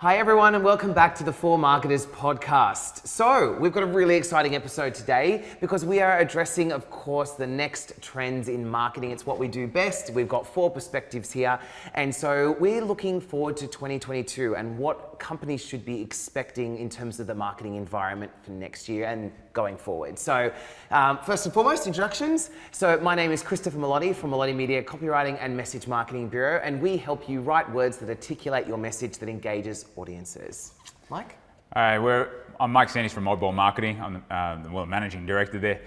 Hi everyone and welcome back to the For Marketers podcast. So we've got a really exciting episode today because we are addressing, of course, the next trends in marketing. It's what we do best. We've got 4 perspectives here. And so we're looking forward to 2022 and what companies should be expecting in terms of the marketing environment for next year and going forward. So first and foremost, introductions. So my name is Melotti from Melotti Media Copywriting and Message Marketing Bureau, and we help you write words that articulate your message that engages audiences. Mike? I'm Mike Sandys from Oddball Marketing. I'm the managing director there.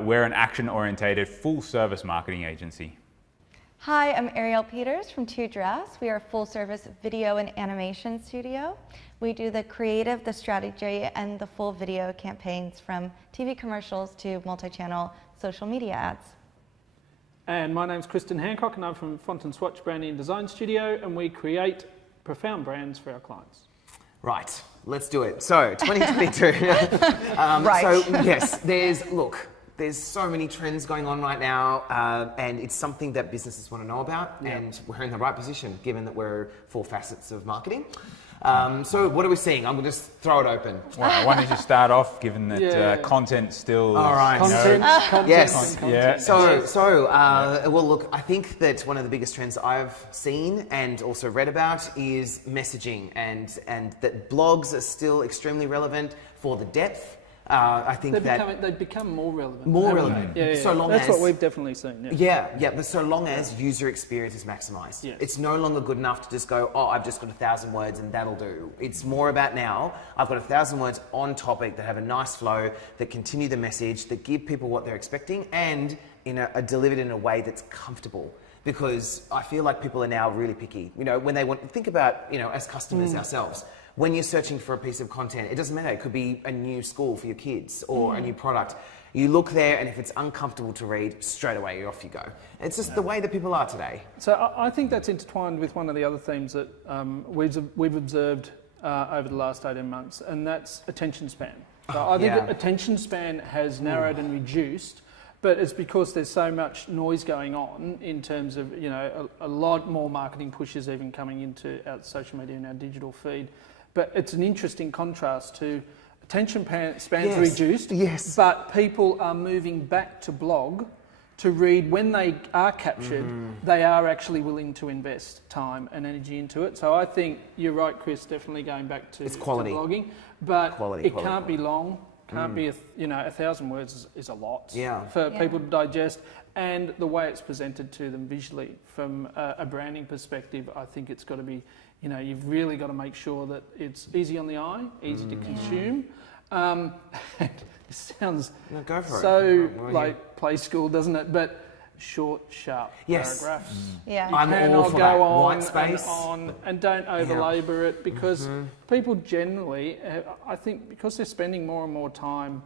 We're an action-orientated, full-service marketing agency. Hi, I'm Ariel Peters from Two Drafts. We are a full-service video and animation studio. We do the creative, the strategy, and the full video campaigns from TV commercials to multi-channel social media ads. And my name's Kristen Hancock, and I'm from Font & Swatch Branding and Design Studio, and we create profound brands for our clients. Right, let's do it. So 2022. Right. So yes, there's so many trends going on right now, and it's something that businesses want to know about, and we're in the right position given that we're 4 facets of marketing. So what are we seeing? I'm going to just throw it open. Well, why don't you start off, given that content still... All right. Content. Yes. Yeah. Well, look, I think that one of the biggest trends I've seen and also read about is messaging, and that blogs are still extremely relevant for the depth. I think they've become more relevant. More relevant. Yeah. So long That's as, what we've definitely seen. Yeah, but so long as user experience is maximized. Yes. It's no longer good enough to just go, oh, I've just got 1,000 words and that'll do. It's more about now, I've got 1,000 words on topic that have a nice flow, that continue the message, that give people what they're expecting, and are delivered in a way that's comfortable. Because I feel like people are now really picky. When they think about, as customers ourselves, when you're searching for a piece of content, it doesn't matter. It could be a new school for your kids or a new product. You look there, and if it's uncomfortable to read, straight away off you go. It's just the way that people are today. So I think that's intertwined with one of the other themes that we've observed over the last 18 months, and that's attention span. So I think attention span has narrowed and reduced, but it's because there's so much noise going on in terms of, a lot more marketing pushes even coming into our social media and our digital feed. But it's an interesting contrast to attention spans reduced, but people are moving back to blog to read. When they are captured, they are actually willing to invest time and energy into it. So I think you're right, Chris, definitely going back to, quality. To blogging, but Quality. Can't be long. Can't be, 1,000 words is a lot for people to digest, and the way it's presented to them visually from a branding perspective, I think it's got to be, you've really got to make sure that it's easy on the eye, easy to consume. It sounds like play school, doesn't it? But short, sharp paragraphs. Yeah. I'm all for that. White space. And don't over-labour it, because people generally, I think, because they're spending more and more time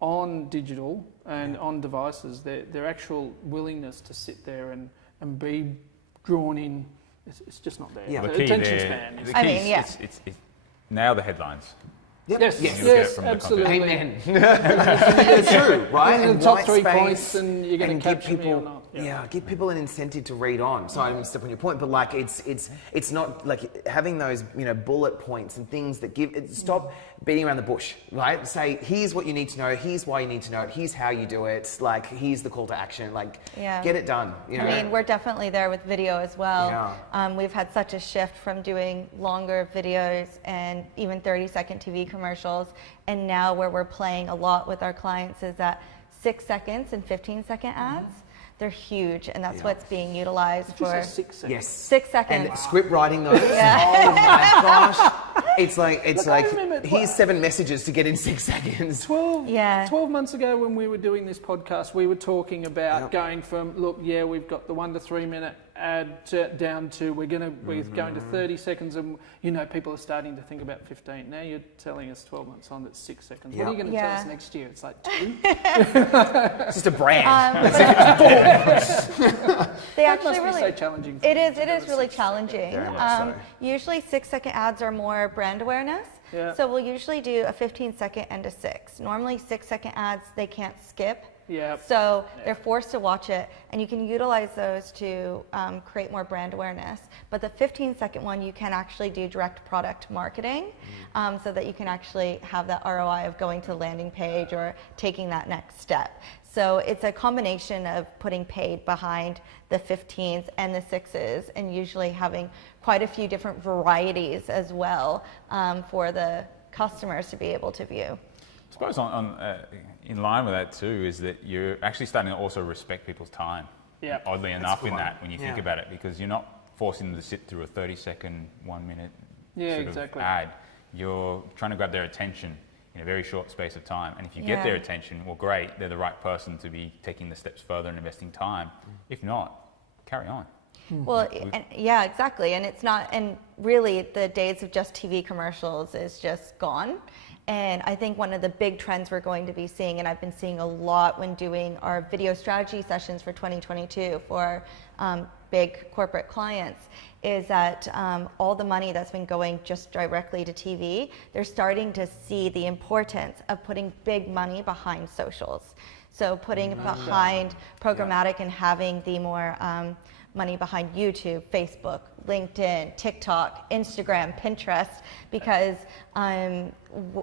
on digital and on devices, their actual willingness to sit there and be drawn in, it's just not there. Yeah. The key attention there, span. it's now the headlines. Yep. Yes, absolutely. Amen. It's true, right? And the top 3 points, and you're going to capture me or not. Give people an incentive to read on. So I didn't step on your point, but it's not like having those bullet points and things that stop beating around the bush, right? Say, here's what you need to know, here's why you need to know it, here's how you do it, here's the call to action, get it done. I mean, we're definitely there with video as well. Yeah. We've had such a shift from doing longer videos and even 30-second TV commercials, and now where we're playing a lot with our clients is that 6 seconds and 15-second ads. They're huge, and that's what's being utilized for 6 seconds. Yes. 6 seconds. And script writing those. Oh my gosh. It's like here's 7 messages to get in 6 seconds. 12 months ago when we were doing this podcast, we were talking about going from, we've got the 1 to 3 minute ad down to we're going to 30 seconds, and people are starting to think about 15. Now you're telling us 12 months on that's 6 seconds. What are you going to tell us next year? It's like 2. It's just a brand. They actually must be so challenging. It is really challenging. Very much so. Usually 6-second ads are more brand awareness. Yeah. So we'll usually do a 15-second and a 6. Normally 6-second ads they can't skip Yeah. So they're forced to watch it, and you can utilize those to create more brand awareness. But the 15-second one, you can actually do direct product marketing, so that you can actually have that ROI of going to the landing page or taking that next step. So it's a combination of putting paid behind the 15s and the 6s, and usually having quite a few different varieties as well for the customers to be able to view. I suppose in line with that too is that you're actually starting to also respect people's time. Yeah. Oddly enough, in one. that when you think about it, because you're not forcing them to sit through a 30-second, 1 minute sort of ad. You're trying to grab their attention in a very short space of time. And if you get their attention, well, great, they're the right person to be taking the steps further and investing time. If not, carry on. Well, yeah, exactly. And it's not, and really the days of just TV commercials is just gone. And I think one of the big trends we're going to be seeing, and I've been seeing a lot when doing our video strategy sessions for 2022 for big corporate clients, is that all the money that's been going just directly to TV, they're starting to see the importance of putting big money behind socials. So putting behind programmatic and having the more money behind YouTube, Facebook, LinkedIn, TikTok, Instagram, Pinterest, because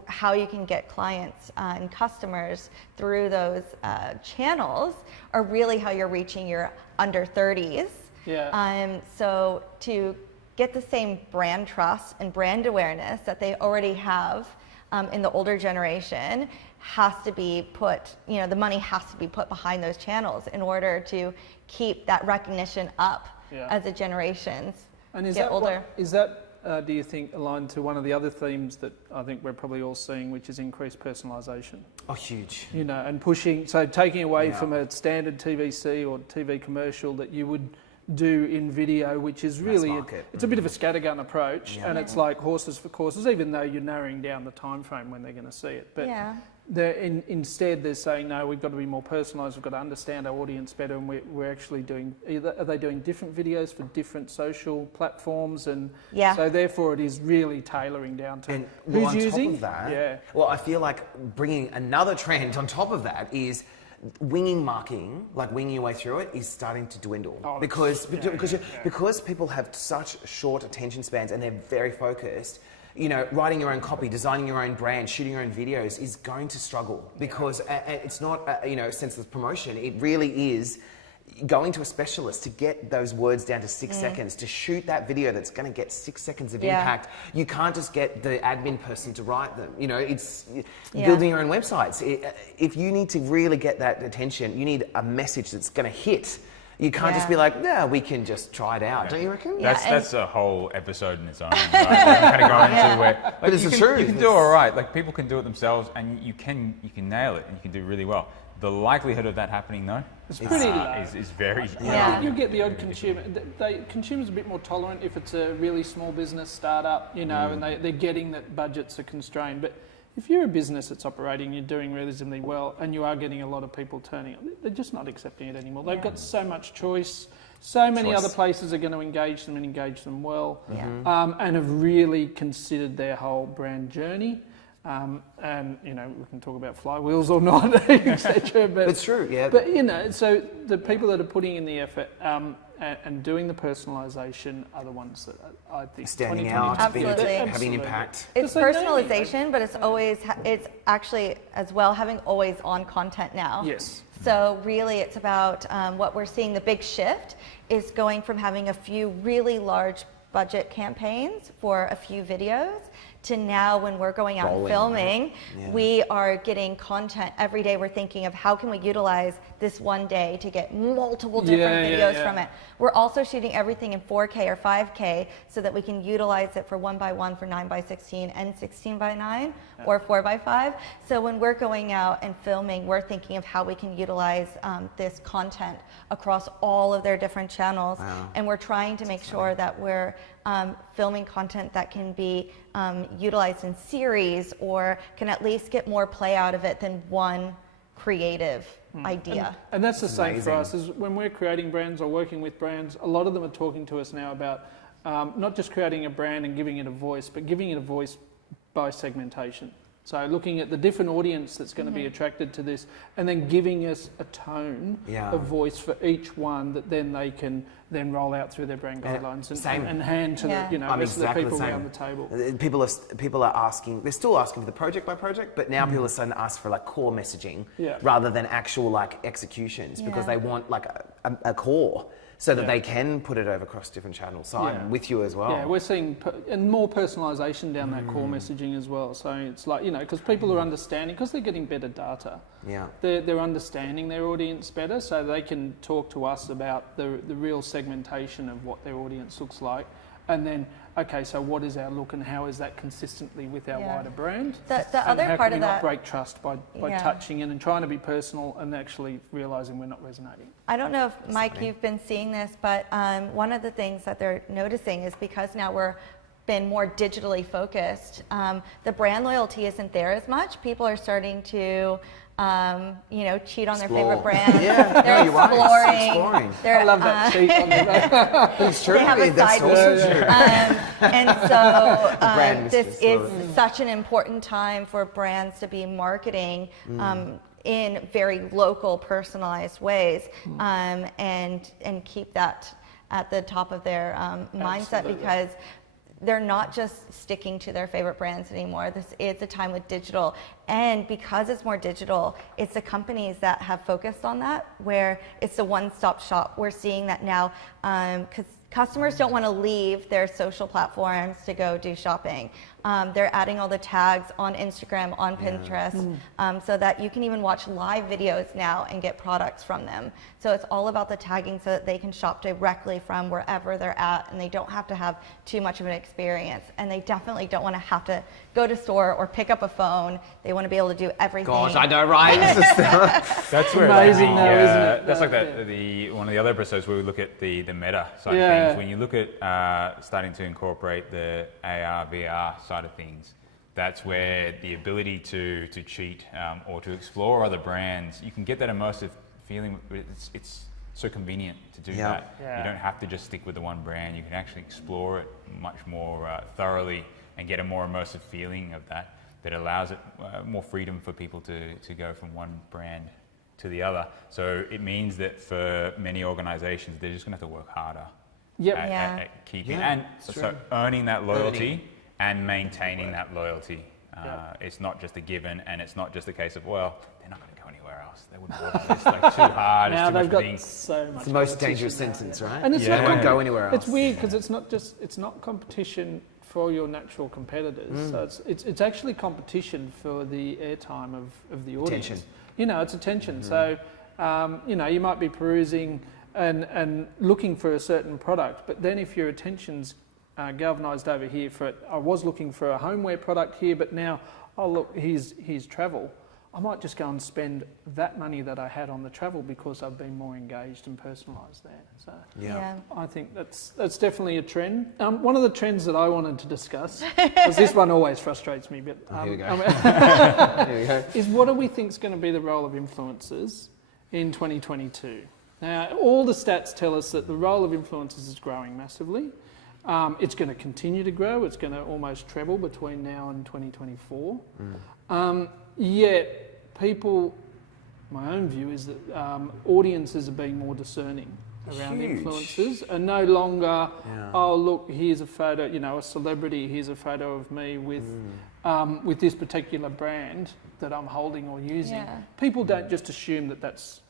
how you can get clients and customers through those channels are really how you're reaching your under 30s. Yeah. So to get the same brand trust and brand awareness that they already have in the older generation has to be put, the money has to be put behind those channels in order to keep that recognition up as the generations get older. Is that, do you think, aligned to one of the other themes that I think we're probably all seeing, which is increased personalisation? Oh, huge. And pushing, so taking away from a standard TVC or TV commercial that you would do in video, which is really, it's a bit of a scattergun approach, and it's like horses for courses, even though you're narrowing down the time frame when they're going to see it. But instead they're saying, no, we've got to be more personalised, we've got to understand our audience better, and we're actually doing, are they doing different videos for different social platforms? And so therefore it is really tailoring down to who's using. Top of that, well, I feel like bringing another trend on top of that is winging marketing, like winging your way through it, is starting to dwindle because people have such short attention spans and they're very focused. Writing your own copy, designing your own brand, shooting your own videos is going to struggle because it's not a senseless promotion. It really is going to a specialist to get those words down to 6 seconds, to shoot that video that's going to get 6 seconds of impact. You can't just get the admin person to write them. It's building your own websites. If you need to really get that attention, you need a message that's going to hit. You can't just be like, no, we can just try it out. Don't you reckon? That's a whole episode in its own. Right? Kind of go into where, but it's true. You can do all right. Like people can do it themselves, and you can nail it, and you can do really well. The likelihood of that happening, though, is pretty low. Is very. You get the odd consumer. Consumers are a bit more tolerant if it's a really small business startup, and they're getting that budgets are constrained. But if you're a business that's operating, you're doing reasonably well, and you are getting a lot of people turning up, they're just not accepting it anymore. They've got so much choice. So many other places are going to engage them and engage them well, and have really considered their whole brand journey. And we can talk about flywheels or not, etc. But it's true, yeah. But so the people that are putting in the effort and doing the personalisation are the ones that I think standing out, having an impact. It's personalisation, but it's actually as well having always on content now. Yes. So really, it's about what we're seeing. The big shift is going from having a few really large budget campaigns for a few videos to now when we're going out and filming, we are getting content every day. We're thinking of how can we utilize this one day to get multiple different videos from it. We're also shooting everything in 4K or 5K so that we can utilize it for 1x1 for 9x16 and 16x9 or 4x5. So when we're going out and filming, we're thinking of how we can utilize this content across all of their different channels. And we're trying to make sure that we're filming content that can be utilized in series or can at least get more play out of it than one creative idea. And that's the same for us, is when we're creating brands or working with brands, a lot of them are talking to us now about not just creating a brand and giving it a voice, but giving it a voice by segmentation. So looking at the different audience that's going to be attracted to this, and then giving us a tone of voice for each one that then they can then roll out through their brand guidelines and hand to the rest of the people around the table. People are asking. They're still asking for the project by project, but now people are starting to ask for like core messaging rather than actual like executions because they want like a core. So that they can put it over across different channels. So I'm with you as well. Yeah, we're seeing and more personalisation down that core messaging as well. So it's like, because people are understanding, because they're getting better data. Yeah. They're understanding their audience better, so they can talk to us about the real segmentation of what their audience looks like. And then, okay, so what is our look and how is that consistently with our wider brand? The other part of that... How can we not break trust by touching in and trying to be personal and actually realising we're not resonating? I don't know if, Mike, you've been seeing this, but one of the things that they're noticing is because now we're been more digitally focused, the brand loyalty isn't there as much. People are starting to... cheat on their favorite brands. They're exploring. I love that cheat on the It's true. They have a That's side also true. And so this is such an important time for brands to be marketing in very local, personalized ways, and keep that at the top of their mindset because they're not just sticking to their favorite brands anymore. This is a time with digital. And because it's more digital, it's the companies that have focused on that, where it's a one-stop shop. We're seeing that now because customers don't want to leave their social platforms to go do shopping. They're adding all the tags on Instagram, on Pinterest, so that you can even watch live videos now and get products from them. So it's all about the tagging so that they can shop directly from wherever they're at and they don't have to have too much of an experience. And they definitely don't want to have to go to store or pick up a phone. They want to be able to do everything. Gosh, I know, right? That's where amazing, though, isn't it? That's like one of the other episodes where we look at the meta side of things. When you look at starting to incorporate the AR, VR side of things, that's where the ability to cheat or to explore other brands, you can get that immersive feeling. It's so convenient to do that. You don't have to just stick with the one brand. You can actually explore it much more thoroughly and get a more immersive feeling of that allows it more freedom for people to go from one brand to the other. So it means that for many organizations, they're just going to have to work harder at keeping and so earning that loyalty and maintaining that loyalty. It's not just a given, and it's not just a case of, well, they're not going to go anywhere else. They wouldn't work this like too hard. Now it's too they've got things. so much. It's the most dangerous sentence, right? And it's not going to go anywhere else. It's weird because it's not competition for your natural competitors. So it's actually competition for the airtime of the audience. Attention. It's attention. So you might be perusing and looking for a certain product, but then if your attention's galvanised over here for it, I was looking for a homeware product here, but now, oh look, here's travel. I might just go and spend that money that I had on the travel because I've been more engaged and personalised there. So I think that's definitely a trend. One of the trends that I wanted to discuss, because this one always frustrates me, but here we go. Here we go. Is what do we think is going to be the role of influencers in 2022? Now, all the stats tell us that the role of influencers is growing massively. It's going to continue to grow. It's going to almost treble between now and 2024. Yet people, my own view is that audiences are being more discerning around influencers and no longer, oh look, here's a photo, a celebrity, here's a photo of me with this particular brand that I'm holding or using. People don't just assume that that's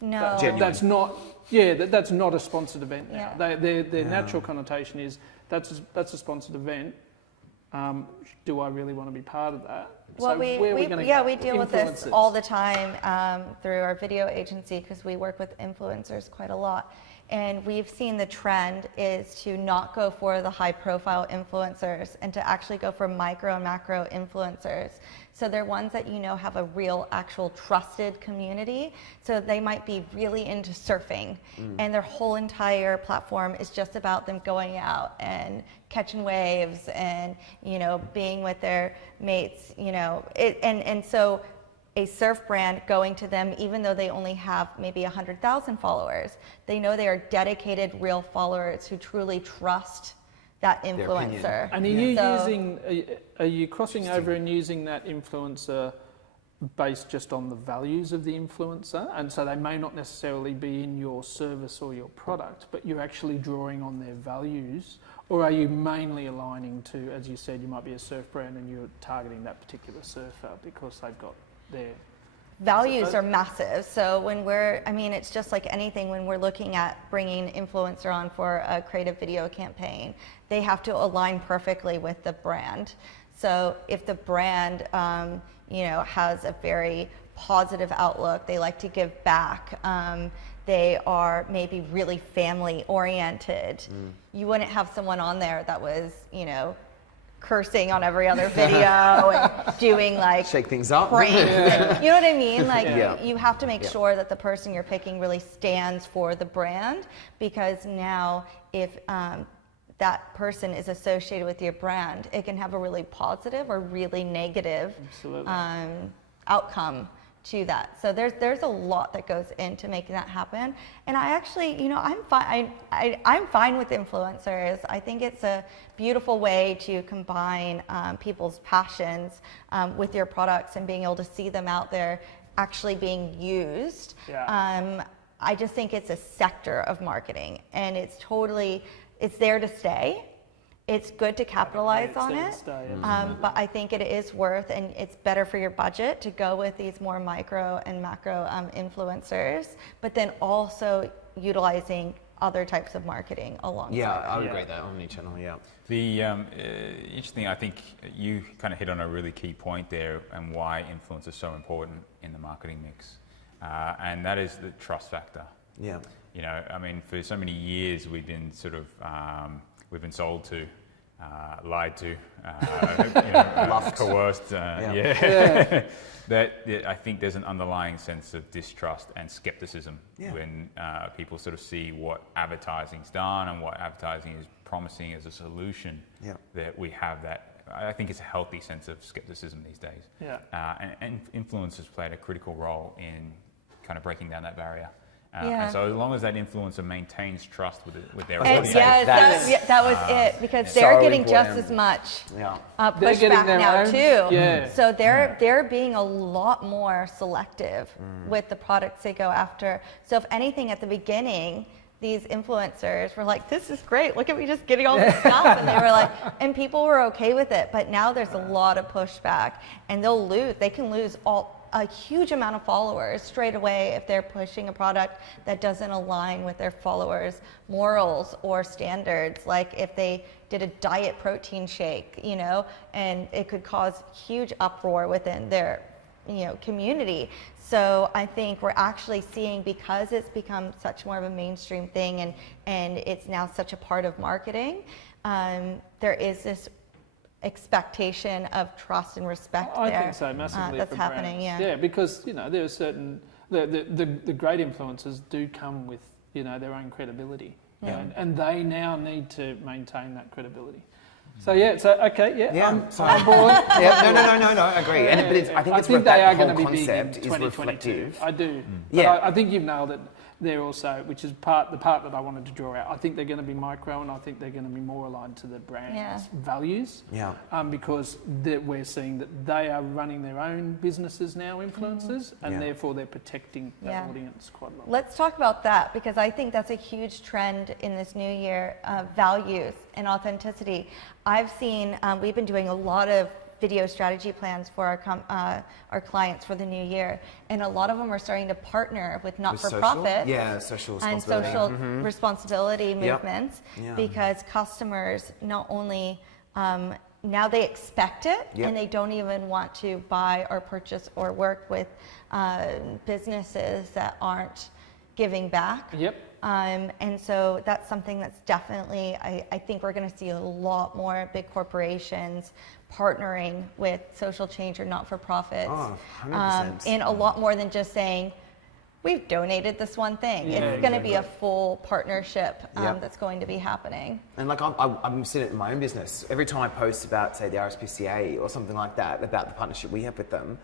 that's not a sponsored event now. Their natural connotation is that's a sponsored event. Do I really want to be part of that? Well, so we deal with this all the time through our video agency because we work with influencers quite a lot. And we've seen the trend is to not go for the high profile influencers and to actually go for micro and macro influencers. So they're ones that have a real actual trusted community. So they might be really into surfing and their whole entire platform is just about them going out and catching waves and being with their mates, and so a surf brand going to them, even though they only have maybe 100,000 followers, they know they are dedicated, real followers who truly trust that influencer. And are you crossing over and using that influencer based just on the values of the influencer? And so they may not necessarily be in your service or your product, but you're actually drawing on their values? Or are you mainly aligning to, as you said, you might be a surf brand and you're targeting that particular surfer because they've got their... Values are massive. So when it's just like anything, when we're looking at bringing an influencer on for a creative video campaign, they have to align perfectly with the brand. So if the brand, has a very positive outlook, they like to give back, they are maybe really family oriented, you wouldn't have someone on there that was, cursing on every other video and doing like shake things up. Pranks. You know what I mean? Like you have to make sure that the person you're picking really stands for the brand, because now if that person is associated with your brand, it can have a really positive or really negative outcome to that. So there's a lot that goes into making that happen. And I actually, I'm fine with influencers. I think it's a beautiful way to combine people's passions with your products and being able to see them out there actually being used. I just think it's a sector of marketing, and it's there to stay. It's good to capitalize on it, but I think it is worth, and it's better for your budget to go with these more micro and macro influencers, but then also utilizing other types of marketing alongside. Yeah, I would agree that omni-channel. Yeah. The interesting, I think you kind of hit on a really key point there, and why influence is so important in the marketing mix, and that is the trust factor. Yeah. For so many years we've been sort of we've been sold to, lied to, coerced. That I think there's an underlying sense of distrust and skepticism when people sort of see what advertising's done and what advertising is promising as a solution. That we have that. I think it's a healthy sense of skepticism these days. And influencers played a critical role in kind of breaking down that barrier. And so as long as that influencer maintains trust with their audience. That was it, because they're getting just as much pushback now too. So they're being a lot more selective with the products they go after. So if anything, at the beginning, these influencers were like, this is great, look at me just getting all this stuff. And they were like, and people were okay with it. But now there's a lot of pushback, and they can lose a huge amount of followers straight away if they're pushing a product that doesn't align with their followers' morals or standards. Like if they did a diet protein shake, and it could cause huge uproar within their, community. So I think we're actually seeing, because it's become such more of a mainstream thing and it's now such a part of marketing, there is this expectation of trust and respect I think so, massively. That's for happening, brands. yeah. Because there are certain the great influencers do come with their own credibility, and they now need to maintain that credibility. So I'm on board. No, I agree. I think they are going to be big in 2022. I do. Yeah. I think you've nailed it there also, which is the part that I wanted to draw out. I think they're going to be micro, and I think they're going to be more aligned to the brand's values. Because we're seeing that they are running their own businesses now, influencers, and therefore they're protecting that audience quite a lot. Let's talk about that, because I think that's a huge trend in this new year, values and authenticity. I've seen, we've been doing a lot of video strategy plans for our clients for the new year, and a lot of them are starting to partner with not-for-profits social and responsibility. social responsibility movements, because customers not only now they expect it, and they don't even want to buy or purchase or work with businesses that aren't giving back. And so that's something that's definitely, I think we're going to see a lot more big corporations partnering with social change or not-for-profits, in a lot more than just saying, we've donated this one thing. It's going to be a full partnership that's going to be happening. And like I'm seeing it in my own business. Every time I post about, say, the RSPCA or something like that, about the partnership we have with them,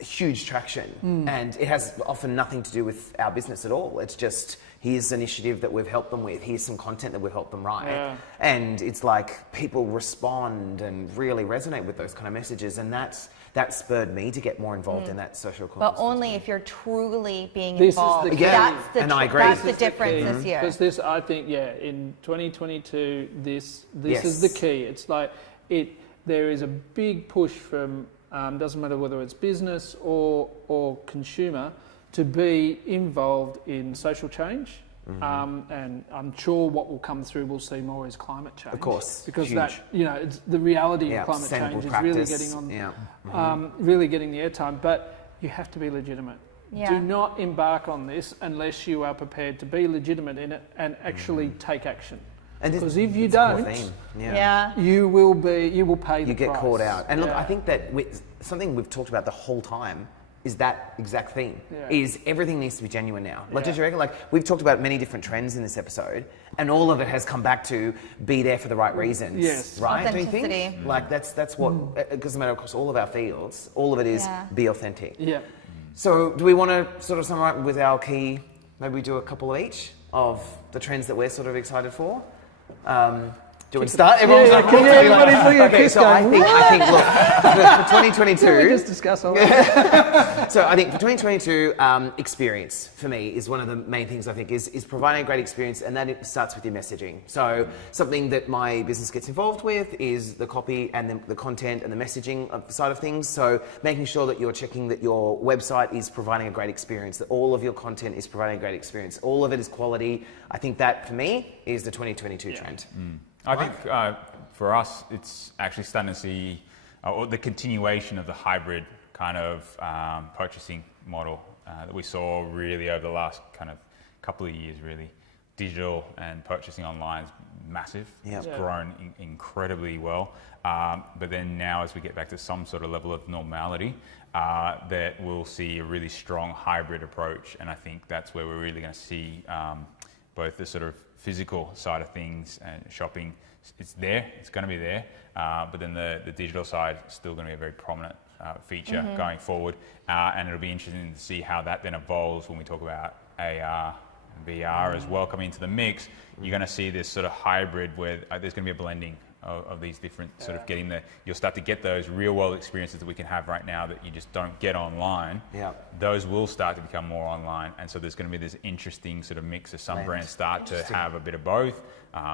huge traction. And it has often nothing to do with our business at all. It's just, here's an initiative that we've helped them with, here's some content that we've helped them write. And it's like people respond and really resonate with those kind of messages, and that spurred me to get more involved in that social cause. But only if you're truly being This is involved. the key. And I agree. That's the difference this year. Because this, I think, in 2022, this is the key. It's like there is a big push from, doesn't matter whether it's business or consumer, to be involved in social change. And I'm sure what will come through, we'll see more is climate change. Of course, because huge. that, it's the reality of climate change is really getting on, really getting the airtime. But you have to be legitimate. Yeah. Do not embark on this unless you are prepared to be legitimate in it and actually take action. Because if you don't, you will pay the price. You get caught out. And look, I think that something we've talked about the whole time is that exact theme. Is everything needs to be genuine now. Like, did you reckon? Like, we've talked about many different trends in this episode, and all of it has come back to be there for the right reasons. Yes. Right? Do you Authenticity. think? Like, that's what, it doesn't matter across all of our fields, all of it is be authentic. Yeah. So do we want to sort of summarize with our key, maybe we do a couple of each of the trends that we're sort of excited for? Do you want to start? Everyone's like, okay, so I think, look, for 2022... We just discuss all that. So I think for 2022, experience for me is one of the main things I think is providing a great experience, and that it starts with your messaging. So something that my business gets involved with is the copy and the content and the messaging side of things. So making sure that you're checking that your website is providing a great experience, that all of your content is providing a great experience. All of it is quality. I think that for me is the 2022 trend. I think for us, it's actually starting to see the continuation of the hybrid kind of purchasing model that we saw really over the last kind of couple of years, really. Digital and purchasing online is massive. It's grown incredibly well. But then now as we get back to some sort of level of normality, that we'll see a really strong hybrid approach. And I think that's where we're really going to see both the sort of physical side of things and shopping, it's there, it's going to be there, but then the digital side is still going to be a very prominent feature going forward, and it'll be interesting to see how that then evolves when we talk about AR and VR as well coming into the mix. You're going to see this sort of hybrid where there's going to be a blending of these different sort of you'll start to get those real world experiences that we can have right now that you just don't get online. Those will start to become more online, and so there's going to be this interesting sort of mix of some brands start to have a bit of both.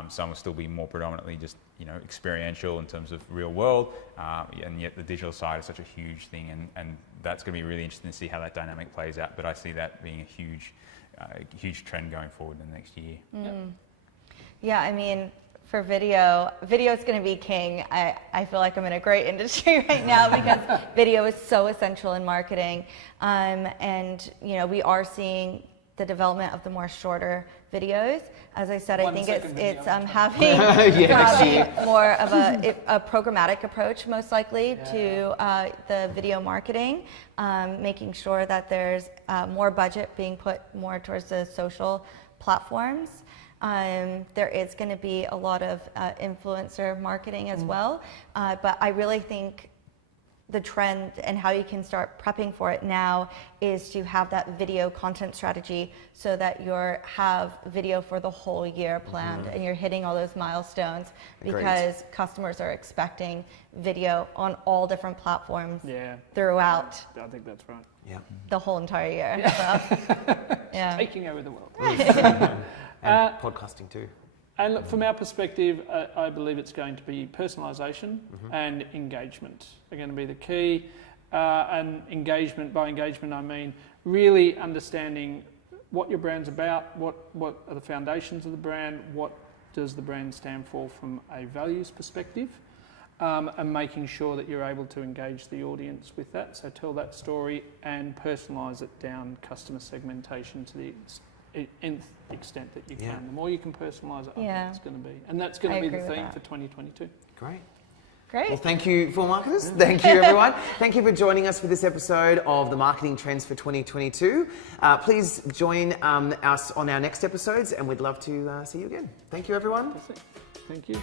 Some will still be more predominantly just experiential in terms of real world, and yet the digital side is such a huge thing, and that's going to be really interesting to see how that dynamic plays out. But I see that being a huge trend going forward in the next year. Yeah, I mean, for video is going to be king. I feel like I'm in a great industry right now because video is so essential in marketing. And we are seeing the development of the more shorter videos. As I said, I think it's having more of a programmatic approach, most likely, to the video marketing, making sure that there's more budget being put more towards the social platforms. There is going to be a lot of influencer marketing as well, but I really think the trend and how you can start prepping for it now is to have that video content strategy so that you have video for the whole year planned and you're hitting all those milestones because customers are expecting video on all different platforms throughout. I think that's right. The whole entire year. So, taking over the world. And podcasting too. And look, from our perspective, I believe it's going to be personalisation and engagement are going to be the key. And engagement, by engagement I mean really understanding what your brand's about, what are the foundations of the brand, what does the brand stand for from a values perspective, and making sure that you're able to engage the audience with that. So tell that story and personalise it down, customer segmentation to the nth extent that you can. The more you can personalise it, I think it's going to be. And that's going to be the theme for 2022. Great. Well, thank you, for marketers. Thank you, everyone. Thank you for joining us for this episode of the Marketing Trends for 2022. Please join us on our next episodes, and we'd love to see you again. Thank you, everyone. Thank you.